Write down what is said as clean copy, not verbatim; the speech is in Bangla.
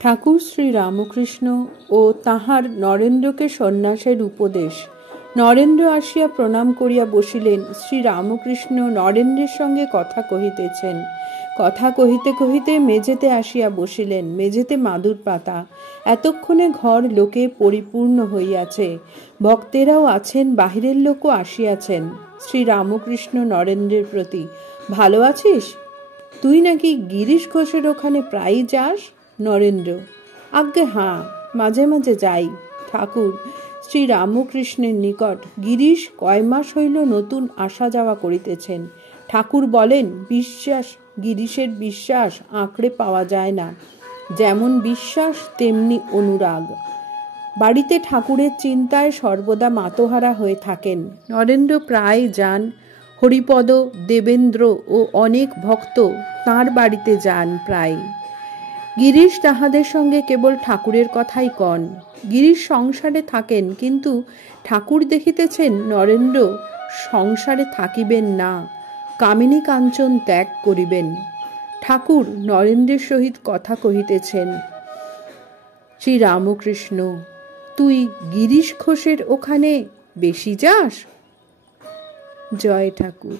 ঠাকুর শ্রী রামকৃষ্ণ ও তাহার নরেন্দ্রকে সন্ন্যাসের উপদেশ। নরেন্দ্র আসিয়া প্রণাম করিয়া বসিলেন। শ্রী রামকৃষ্ণ নরেন্দ্রের সঙ্গে কথা কহিতেছেন। কথা কহিতে কহিতে মেঝেতে আসিয়া বসিলেন। মেঝেতে মাদুর পাতা। এতক্ষণে ঘর লোকে পরিপূর্ণ হইয়াছে। ভক্তেরাও আছেন, বাহিরের লোকও আসিয়াছেন। শ্রী রামকৃষ্ণ নরেন্দ্রের প্রতি, ভালো আছিস? তুই নাকি গিরিশ ঘোষের ওখানে প্রায়ই যাস? নরেন্দ্র, আজ্ঞে হাঁ, মাঝে মাঝে যাই। ঠাকুর শ্রী রামকৃষ্ণের নিকট, গিরিশ কয় মাস হইল নতুন আসা যাওয়া করিতেছেন। ঠাকুর বলেন, বিশ্বাস, গিরিশের বিশ্বাস আঁকড়ে পাওয়া যায় না। যেমন বিশ্বাস তেমনি অনুরাগ। বাড়িতে ঠাকুরের চিন্তায় সর্বদা মাতোহারা হয়ে থাকেন। নরেন্দ্র প্রায় যান। হরিপদ, দেবেন্দ্র ও অনেক ভক্ত তাঁর বাড়িতে যান প্রায়। গিরিশ তাহাদের সঙ্গে কেবল ঠাকুরের কথাই কন। গিরিশ সংসারে থাকেন, কিন্তু ঠাকুর দেখিতেছেন নরেন্দ্র সংসারে থাকিবেন না, কামিনী কাঞ্চন ত্যাগ করিবেন। ঠাকুর নরেন্দ্রের সহিত কথা কহিতেছেন। শ্রী রামকৃষ্ণ, তুই গিরিশ ঘোষের ওখানে বেশি যাস? জয় ঠাকুর।